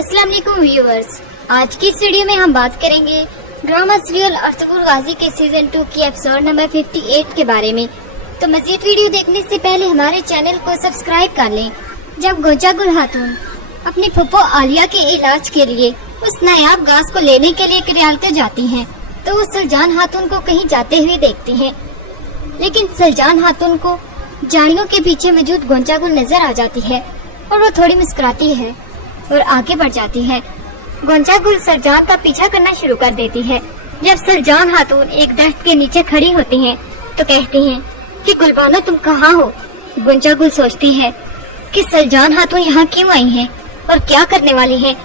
अस्सलाम वालेकुम व्यूअर्स, आज की इस वीडियो में हम बात करेंगे ड्रामा सीरियल अर्तुगरुल गाजी के सीजन 2 की एपिसोड नंबर 58 के बारे में। तो मजीद वीडियो देखने से पहले हमारे चैनल को सब्सक्राइब कर लें। जब गोंचागुल खातून अपनी फुप्पो आलिया के इलाज के लिए उस नायाब घास को लेने के लिए करियालकर जाती हैं, तो वो सलजान खातून को कहीं जाते हुए देखती हैं। लेकिन सलजान खातून को झाड़ियों के पीछे मौजूद गोंचागुल नजर आ जाती है और वो थोड़ी मुस्कुराती है और आगे बढ़ जाती है। गोंचागुल सलजान का पीछा करना शुरू कर देती है। जब सलजान खातून एक दरख्त के नीचे खड़ी होती हैं, तो कहती हैं कि गुलबानो तुम कहाँ हो। गोंचागुल सोचती है कि सलजान खातून यहाँ क्यों आई हैं और क्या करने वाली हैं।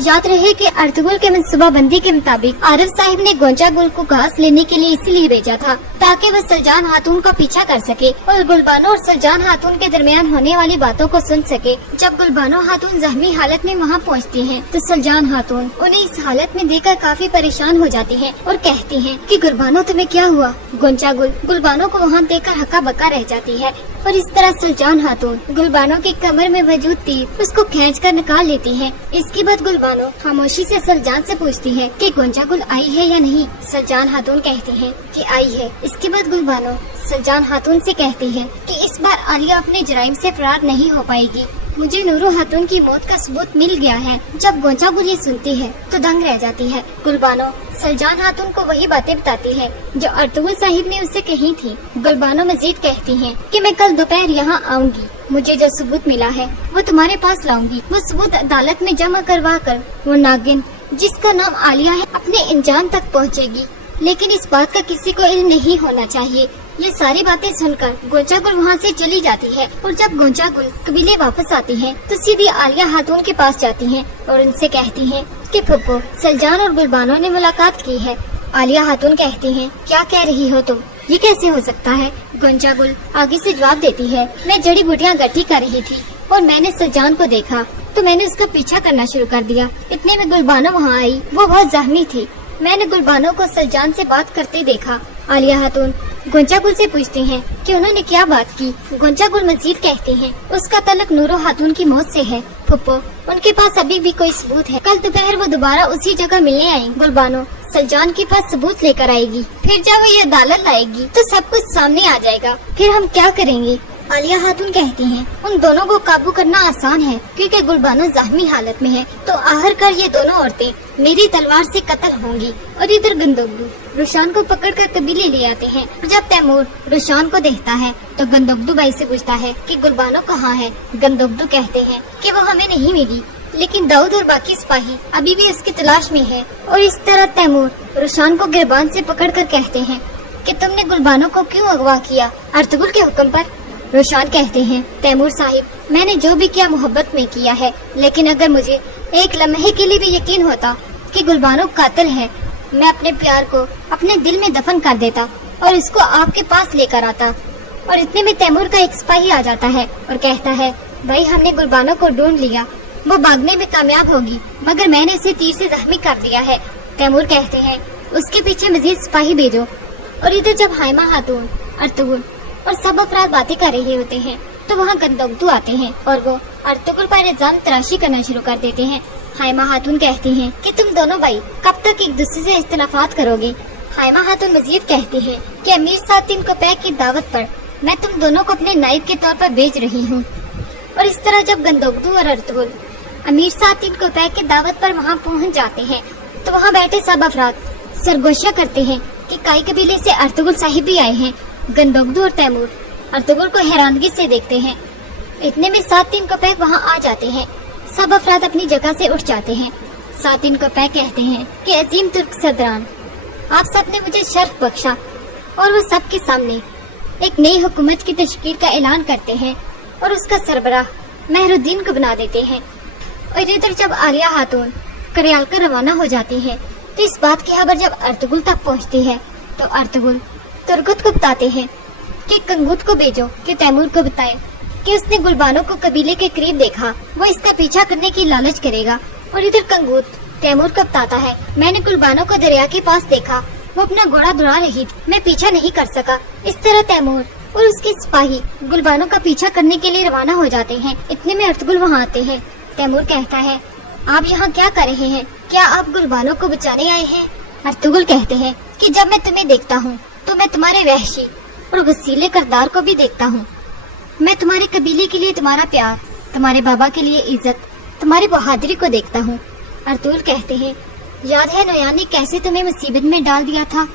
याद रहे कि अर्तुगरुल के मनसूबाबंदी के मुताबिक आरिफ साहिब ने गोंचागुल को घास लेने के लिए इसीलिए भेजा था ताकि वह सलजान खातून का पीछा कर सके और गुलबानो और सलजान खातून के दरमियान होने वाली बातों को सुन सके। जब गुलबानो खातून जख्मी हालत में वहाँ पहुँचती हैं, तो सलजान खातून उन्हें इस हालत में देखकर काफी परेशान हो जाती हैं और कहती हैं कि गुलबानो तुम्हें क्या हुआ। गोंचागुल गुलबानो को वहाँ देखकर हक्का बक्का रह जाती है और इस तरह सलजान खातून गुलबानो की कमर में मौजूद तीर उसको खींचकर निकाल लेती है। इसके बाद गुलबानो खामोशी से सलजान से पूछती है कि गोंचागुल आई है या नहीं। सलजान खातून कहती है कि आई है। इसके बाद गुलबानो सलजान खातून से कहती है कि इस बार आलिया अपने जराइम से फरार नहीं हो पाएगी। मुझे नूरो खातून की मौत का सबूत मिल गया है। जब गोंचागुल ये सुनती है तो दंग रह जाती है। गुलबानो सलजान खातून को वही बातें बताती है जो अर्तुगरुल साहिब ने उससे कही थी। गुलबानो मजीद कहती है कि मैं कल दोपहर यहाँ आऊंगी। मुझे जो सबूत मिला है वो तुम्हारे पास लाऊंगी। वो सबूत अदालत में जमा करवा कर वो नागिन जिसका नाम आलिया है अपने इंजाम तक पहुँचेगी। लेकिन इस बात का किसी को इल्म नहीं होना चाहिए। ये सारी बातें सुनकर गोंचागुल वहाँ से चली जाती है और जब गोंचागुल कबीले वापस आती है तो सीधी आलिया खातून के पास जाती है और उनसे कहती है कि फुप्पो सलजान और गुलबानो ने मुलाकात की है। आलिया खातून कहती है क्या कह रही हो तुम, ये कैसे हो सकता है। गोंचागुल आगे से जवाब देती है मैं जड़ी बूटियाँ इकट्ठी कर रही थी और मैंने सलजान को देखा तो मैंने उसका पीछा करना शुरू कर दिया। इतने में गुलबानो वहाँ आई। वो बहुत जख्मी थी। मैंने गुलबानो को सलजान से बात करते देखा। आलिया खातून गोंचागुल से पूछती हैं कि उन्होंने क्या बात की। गोंचागुल मजीद कहती हैं उसका तल्लुक नूरो खातून की मौत से है। फुप्पो उनके पास अभी भी कोई सबूत है। कल दोपहर वो दोबारा उसी जगह मिलने आई। गुलबानो सलजान के पास सबूत लेकर आएगी। फिर जब वो ये अदालत लाएगी तो सब कुछ सामने आ जाएगा। फिर हम क्या करेंगे। आलिया खातून कहती हैं उन दोनों को काबू करना आसान है क्योंकि गुलबानो जख्मी हालत में है, तो आखिरकार ये दोनों औरतें मेरी तलवार से कत्ल होंगी। और इधर गंदोगदू रुशान को पकड़कर कबीले ले आते हैं। जब तैमूर रुशान को देखता है तो गंदोगदू भाई से पूछता है कि गुलबानो कहाँ है। गंदोगदू कहते हैं कि वो हमें नहीं मिली, लेकिन दाऊद और बाकी सिपाही अभी भी उसकी तलाश में है। और इस तरह तैमूर रुशान को गिरबान से पकड़कर कहते हैं कि तुमने गुलबानो को क्यों अगवा किया, अर्तुगरुल के हुक्म पर। रोशान कहते हैं तैमूर साहिब मैंने जो भी किया मोहब्बत में किया है, लेकिन अगर मुझे एक लम्हे के लिए भी यकीन होता कि गुलबानो कातिल है, मैं अपने प्यार को अपने दिल में दफन कर देता और इसको आपके पास लेकर आता। और इतने में तैमूर का एक सिपाही आ जाता है और कहता है भाई हमने गुलबानो को ढूंढ लिया, वो भागने में कामयाब होगी मगर मैंने उसे तीर से जख्मी कर दिया है। तैमूर कहते हैं उसके पीछे मजीद सिपाही भेजो। और इधर जब हाइमा खातून अर्तुगरुल और सब अफराद बातें कर रहे होते हैं तो वहाँ गंदोगदू आते हैं और वो अर्तुगरुल पर इल्जाम तराशी करना शुरू कर देते हैं। हाइमा खातून कहती हैं कि तुम दोनों भाई कब तक एक दूसरे से इख्तिलाफात करोगे। हाइमा खातून मजीद कहती हैं कि अमीर सातिन को पैक की दावत पर मैं तुम दोनों को अपने नाइब के तौर पर भेज रही हूँ। और इस तरह जब गंदोगदू और अर्तुगरुल अमीर सातिन को पैक की दावत पर वहाँ पहुँच जाते हैं तो वहाँ बैठे सब अफराद सरगोशियाँ करते हैं कि काई कबीले से अर्तुगरुल साहिब भी आए हैं। गंदोगदू और तैमूर अर्तुगरुल को हैरानगी से देखते हैं। इतने में सातिन को पैक वहाँ आ जाते हैं। सब अफराद अपनी जगह से उठ जाते हैं। सातिन को पैक कहते हैं कि अजीम तुर्क सदरान आप सब ने मुझे शर्फ बख्शा। और वो सब के सामने एक नई हुकूमत की तश्कील का ऐलान करते हैं और उसका सरबराह मेहरुद्दीन को बना देते हैं। और इधर जब आलिया खातून करियालकर रवाना हो जाती है तो इस बात की खबर जब अर्तुगरुल तक पहुँचती है तो अर्तुगरुल तुर्गुत को बताते हैं कि कंगुत को भेजो कि तैमूर को बताए कि उसने गुलबानो को कबीले के करीब देखा, वो इसका पीछा करने की लालच करेगा। और इधर कंगुत तैमूर को बताता है मैंने गुलबानो को दरिया के पास देखा, वो अपना घोड़ा दौड़ा रही थी, मैं पीछा नहीं कर सका। इस तरह तैमूर और उसके सिपाही गुलबानो का पीछा करने के लिए रवाना हो जाते हैं। इतने में अर्तुगरुल वहाँ आते हैं। तैमूर कहता है आप यहाँ क्या कर रहे हैं? क्या आप गुलबानो को बचाने आए हैं? अर्तुगरुल कहते हैं कि जब मैं तुम्हें देखता हूँ तो मैं तुम्हारे वहशी और गुस्सीले किरदार को भी देखता हूँ। मैं तुम्हारे कबीले के लिए तुम्हारा प्यार, तुम्हारे बाबा के लिए इज्जत, तुम्हारी बहादुरी को देखता हूँ। अर्तुगरुल कहते हैं, याद है नोयान ने कैसे तुम्हें मुसीबत में डाल दिया था?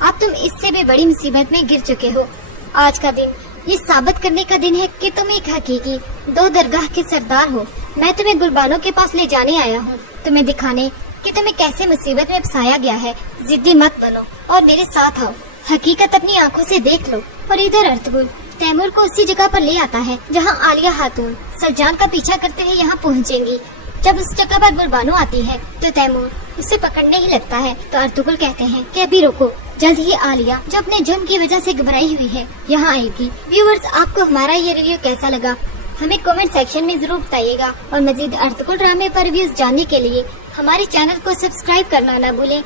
अब तुम इससे भी बड़ी मुसीबत में गिर चुके हो। आज का दिन ये साबित करने का दिन है कि तुम एक हकीकी दो दरगाह के सरदार हो। मैं तुम्हें गुलबानो के पास ले जाने आया हूँ, तुम्हें दिखाने कि तुम्हें कैसे मुसीबत में फंसाया गया है। जिद्दी मत बनो और मेरे साथ आओ, हकीकत अपनी आंखों से देख लो। और इधर अर्तुगरुल तैमूर को उसी जगह पर ले आता है जहाँ आलिया खातून सज्जान का पीछा करते हुए यहाँ पहुँचेंगी। जब उस जगह पर गुलबानो आती है तो तैमूर उसे पकड़ने ही लगता है, तो अर्तुगरुल कहते हैं कि अभी रुको, जल्द ही आलिया जो अपने जुर्म की वजह से घबराई हुई है यहाँ आएगी। व्यूअर्स, आपको हमारा ये रिव्यू कैसा लगा हमें कमेंट सेक्शन में जरूर बताइएगा और मजीद अर्तुगरुल ड्रामे पर रिव्यूज जानने के लिए हमारे चैनल को सब्सक्राइब करना ना भूलें